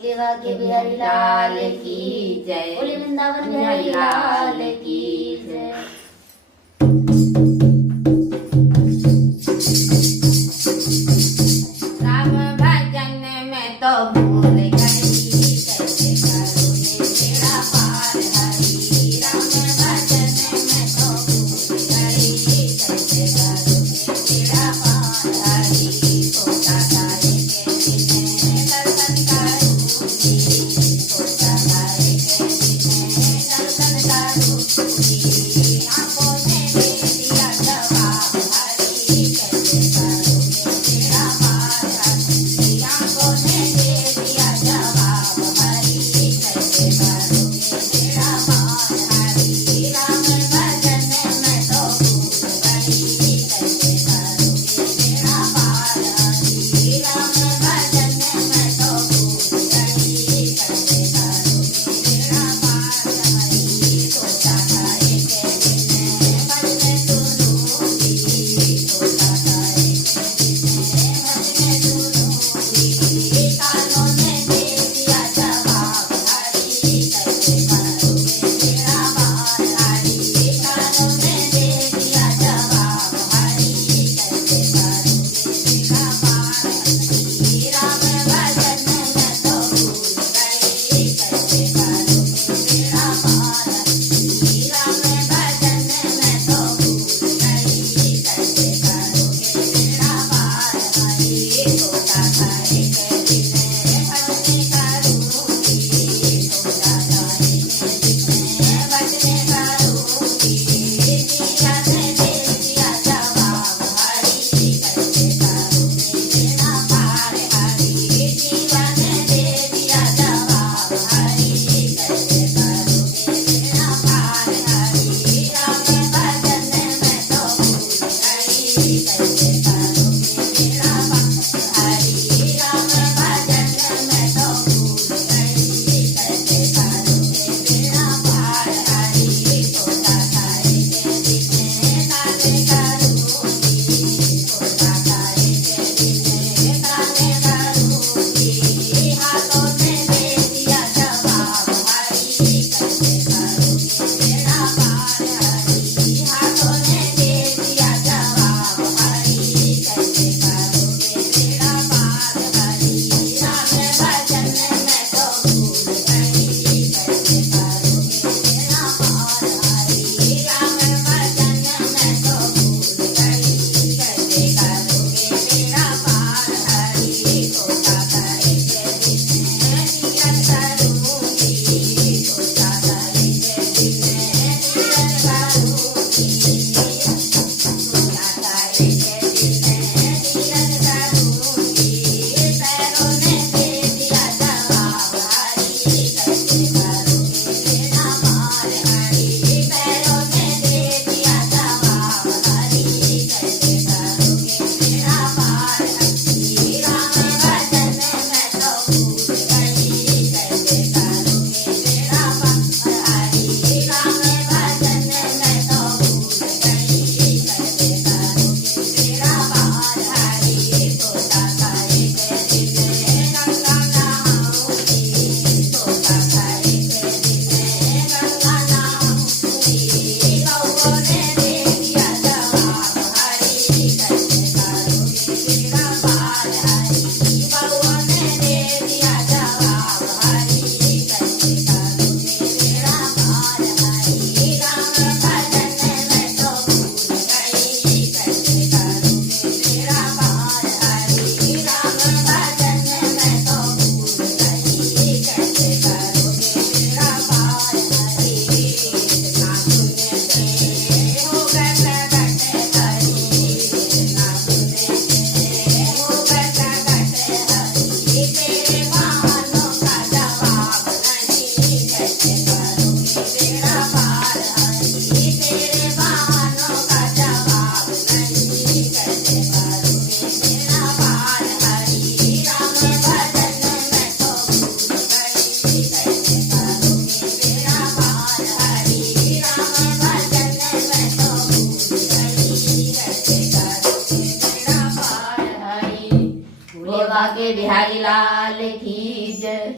लेवा के बिहारी लाल की जय। बोले वृंदावन बिहारी लाल की जय। राम भजन में तो भूल गई कैसे करोगे बेड़ा पार हरी। राम भजन में तो भूल गई कैसे करोगे बेड़ा पार हरी। सोचा तारे के दिन दर्शन करूंगी, सोचा तारे के दिन दर्शन करूंगी। आंखों ने दे दिया जवाब हरी कैसे करोगे बेड़ा पार हरी। आंखों ने दे दिया जवाब हरी कैसे करोगे बेड़ा पार हरी। राम भजन में तो भूल गई कैसे करोगे बेड़ा पार हरी। राम भजन में तो भूल गई कैसे करोगे बेड़ा पार हरी। सोचा था एक दिन भजन सुनूंगी, सोचा था एक दिन भजन सुनूंगी। कानों ने दे दिया जवाब हरी कैसे करोगे बेड़ा पार हरी। कानों ने दे दिया जवाब हरी कैसे करोगे बेड़ा पार हरी। राम भजन में तो भूल गई कैसे करोगे बेड़ा पार हरी। राम भजन में तो भूल गई कैसे करोगे बेड़ा पार हरी। सोचा था एक दिन भजन करूंगी, सोचा था एक दिन भजन करूंगी। दिया ने दे दिया जवाब हरी कैसे करोगे बेड़ा पार हरी। दिया ने दे दिया जवाब हरी कैसे करोगे बेड़ा पार हरी। राम भजन में तो भूल गई कैसे करोगे बेड़ा पार हरी। राम भजन में तो भूल गई कैसे करोगे बेड़ा पार हरी। सोचा था एक दिन गाने करूंगी, सोचा था एक दिन गाने करूंगी। हाथों ने दे दिया जवाब हरी कैसे करोगे बेड़ा पार हरी। हाथों ने दे दिया जवाब हरी कैसे करोगे बेड़ा पार हरी। राम भजन में तो भूल गई कैसे करोगे बेड़ा पार हरी। राम भजन में तो भूल गई कैसे करोगे बेड़ा पार हरी। सोचा था एक दिन नियत करूंगी, सोचा था एक दिन नियत करूंगी। सोचा था एक दिन नियत करूंगी। पैरों ने दे दिया जवाब हरी कैसे करोगे बेड़ा पार हरी। पैरों ने दे दिया जवाब हरी कैसे करोगे बेड़ा पार हरी। राम भजन में तो भूल गई कैसे करोगे बेड़ा पार हरी। राम भजन में तो भूल गई कैसे करोगे बेड़ा पार हरी। सोचा था एक दिन गंगा नहाऊंगी, सोचा था एक दिन गंगा नहाऊंगी। गौओं ने दे दिया जवाब हरी कैसे करोगे बेड़ा पार हरी। गौओं ने दे दिया जवाब हरी कैसे करोगे बेड़ा पार हरी। राम भजन में तो भूल गई कैसे करोगे बेड़ा पार हरी। राम भजन में तो भूल गई कैसे करोगे बेड़ा पार हरी। ना सुने से हो गए प्रगट हरी, ना सुने से हो गए प्रगट हरी। तेरे बहानों का जवाब नहीं कैसे करोगे बेड़ा पार हरी। तेरे बहानों का जवाब नहीं कैसे करोगे बेड़ा पार हरी। राम भजन में तो भूल गई कैसे करोगे बेड़ा पार हरी। राम भजन में तो भूल गई कैसे करोगे बेड़ा पार हरी। लेवा के बिहारी लाल की